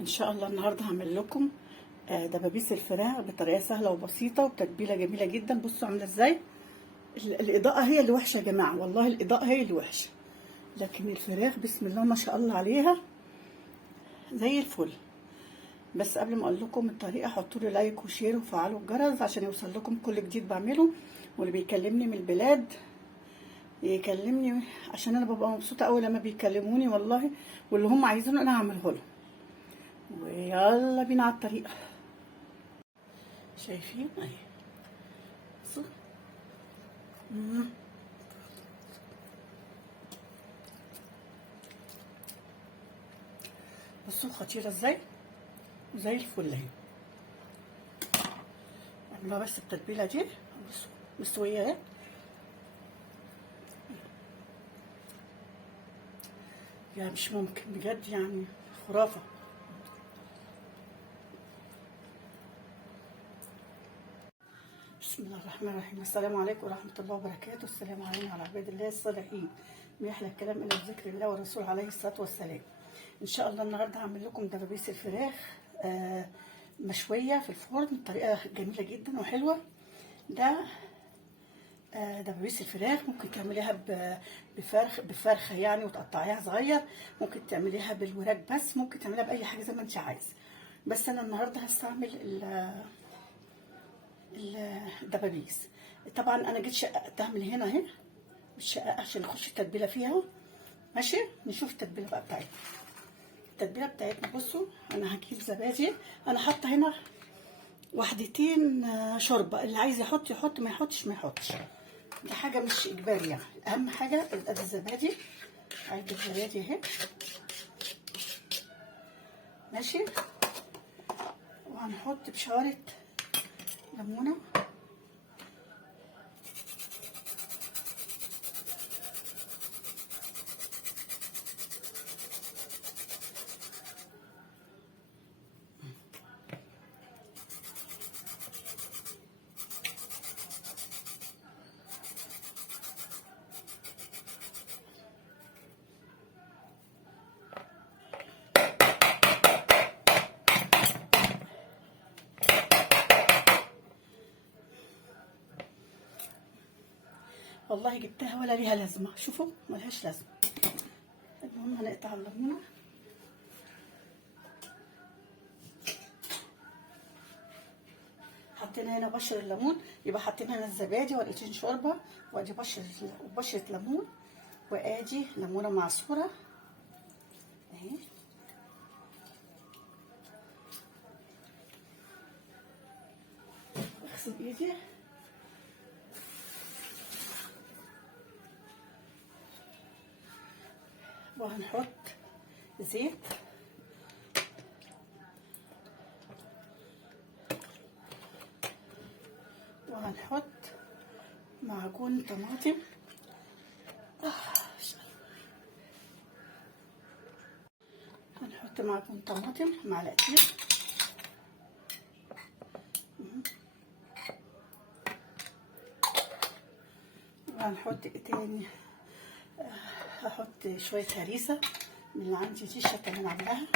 ان شاء الله النهارده هعمل لكم دبابيس الفراخ بطريقه سهله وبسيطه وبتتبيله جميله جدا. بصوا عامله ازاي. الاضاءه هي اللي وحشه يا جماعه، والله الاضاءه هي اللي وحشه، لكن الفراخ بسم الله ما شاء الله عليها زي الفل. بس قبل ما اقول لكم الطريقه حطوا لي لايك وشير وفعلوا الجرس عشان يوصل لكم كل جديد بعمله، واللي بيكلمني من البلاد يكلمني عشان انا ببقى مبسوطه قوي لما بيكلموني والله، واللي هم عايزينه انا هعمله لهم. ويلا بينا على الطريقه. شايفين اهي بصوا. بصوا خطيره ازاي زي الفل اهي. اعملوها بس التتبيله دي. بصوا مستويه اهي، يعني مش ممكن بجد، يعني خرافه. بسم الله الرحمن الرحيم. السلام عليكم ورحمه الله وبركاته. السلام علينا وعلى عباد الله الصالحين. ما يحلى الكلام الا بذكر الله والرسول عليه الصلاه والسلام. ان شاء الله النهارده هعمل لكم دبابيس الفراخ مشويه في الفرن بطريقه جميله جدا وحلوه. ده دبابيس الفراخ ممكن تعمليها بفرخه يعني وتقطعيها صغير، ممكن تعمليها بالوراك، بس ممكن تعمليها باي حاجه زي ما انت عايزه. بس انا النهارده هستعمل الدبابيس. طبعا انا جيت شققتها من هنا اهي، الشقاقه عشان نخش التتبيله فيها. ماشي، نشوف التتبيله بقى بتاعتنا. التتبيله بتاعتنا بصوا، انا هجيب زبادي، انا حاطه هنا وحدتين شوربه، اللي عايز يحط يحط، ما يحطش ما يحطش، دي حاجه مش اجباري يعني. اهم حاجه ادي الزبادي، عايز الزبادي اهي. ماشي، وهنحط بشاره ليمونه. والله جبتها ولا ليها لازمه، شوفوا ملهاش لازمه. المهم هنقطع الليمونه. حطينا هنا بشر الليمون، يبقى حطينا هنا الزبادي ورقتين شوربه، وادي بشره ليمون، وادي ليمونه معصوره اهي. اغسل ايدي. وهنحط زيت، وهنحط معجون طماطم. هنحط معجون طماطم معلقتين. وهنحط ايه تاني؟ هحط شويه هريسه من اللي عندي دي، الشطه اللي انا عاملاها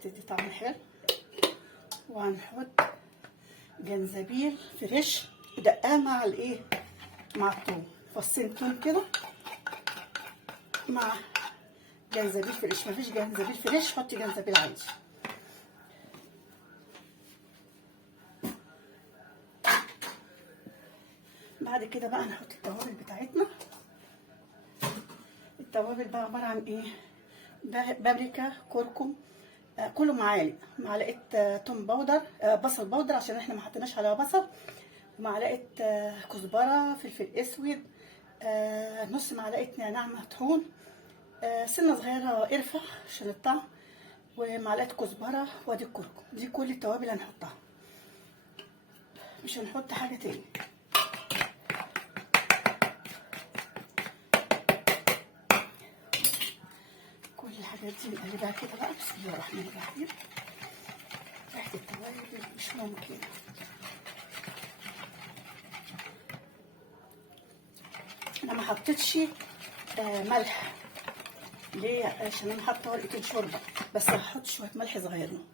بتدي طعم حلو. وهنحط جنزبيل فريش دقاه مع الايه، مع الثوم، فصين توم كده مع جنزبيل فريش. مفيش جنزبيل فريش حطي جنزبيل عادي. بعد كده بقى هنحط التوابل بتاعتنا. التوابل بقى عباره عن ايه؟ بابريكا، كركم، كله معلقه توم باودر، بصل باودر عشان احنا ما حطيناش عليها بصل، معلقه كزبره، فلفل اسود، نص معلقه نعناع مطحون، سنه صغيره قرفه عشان الطعم، ومعلقه كزبره، وادي الكركم. دي كل التوابل هنحطها، مش هنحط حاجه تاني. كل الحاجات دي نقلبها كده بقى. بسم الله الرحمن الرحيم. ريحه التوابل مش ممكن. انا ما حطيتش ملح، ليه؟ عشان انا حاطه ورقتين شوربه، بس هحط شويه ملح صغيرين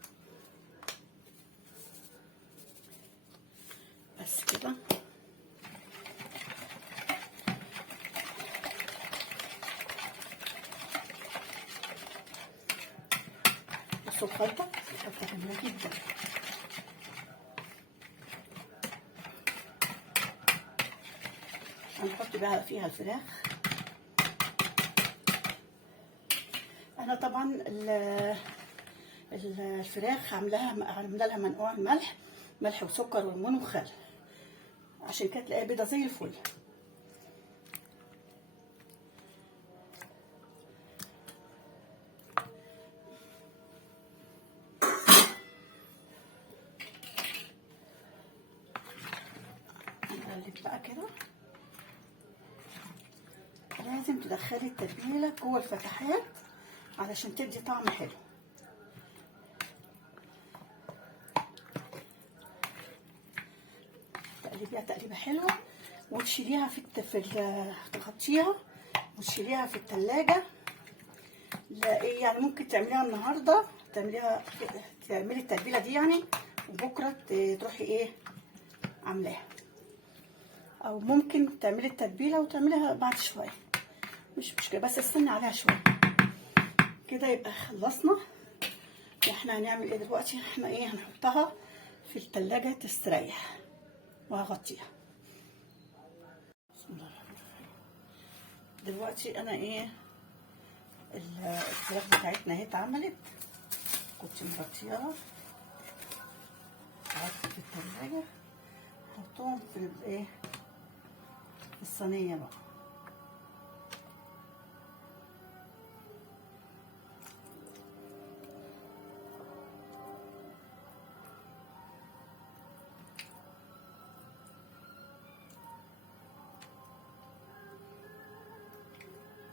بس كده. بصوا الخلطه جميله جدا. هنحط بقى فيها الفراخ. انا طبعا الفراخ عامله لها منقوع الملح، ملح وسكر وليمون وخل، عشان كده تلاقيها بيضه زي الفل. نقلب بقى كده. لازم تدخلي التتبيله جوه الفتحات علشان تدي طعم حلو. تقلبيها تقليبه حلوه وتشيليها تغطيها وتشيليها في التلاجة. لا يعني ممكن تعمليها النهارده، تعملي التتبيله دي يعني، وبكره تروحي ايه عاملاها، او ممكن تعملي التتبيله وتعمليها بعد شويه، مش مشكله، بس استني عليها شويه كده. يبقى خلصنا. احنا هنعمل ايه دلوقتي؟ احنا ايه هنحطها في التلاجة تستريح وهغطيها. بسم الله الرحمن الرحيم. دلوقتي انا ايه الفراخ بتاعتنا اهي اتعملت، كنت مغطياها، حطيت في التلاجة، نحطهم في الايه في الصينية بقى.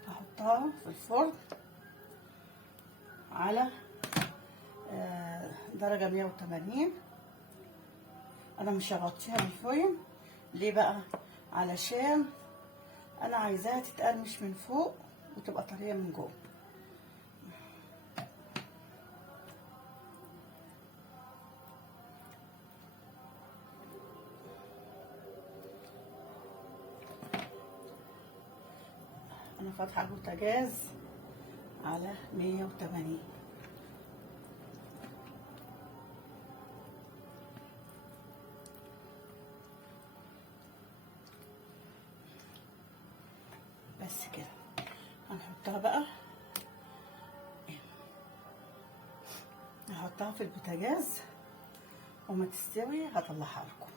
هحطها في الفرن على درجة 180. انا مش هغطيها بالفويل. ليه بقى؟ علشان انا عايزاها تتقرمش من فوق وتبقى طرية من جوه. انا فاتحه البوتاجاز على 180. بس كده هنحطها بقى، هحطها في البوتاجاز وما تستوي هطلعها لكم.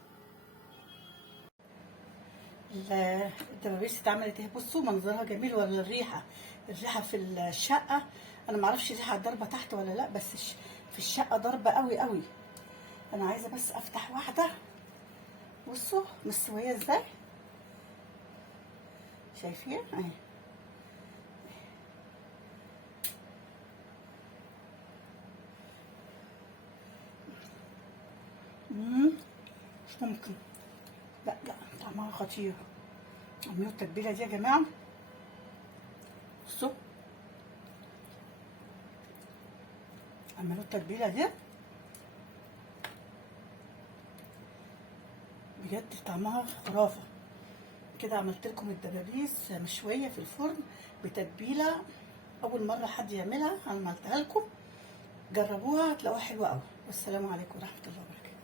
الدبابيس اتعملت اهي، بصوا منظرها جميل ولا الريحه؟ الريحه في الشقه، انا معرفش الريحه ضاربه تحت ولا لا، بس في الشقه ضاربه قوي قوي. انا عايزه بس افتح واحده. بصوا مستويه ازاي، شايفين اهي. مش ممكن، لا طعمها خطير. اعملوا التتبيله دي يا جماعه. بصوا اعملوا التتبيله دي بجد، طعمها خرافه. كده عملت لكم الدبابيس مشويه في الفرن بتتبيله، اول مره حد يعملها، عملتها لكم، جربوها هتلاقوها حلوه قوي. والسلام عليكم ورحمه الله وبركاته.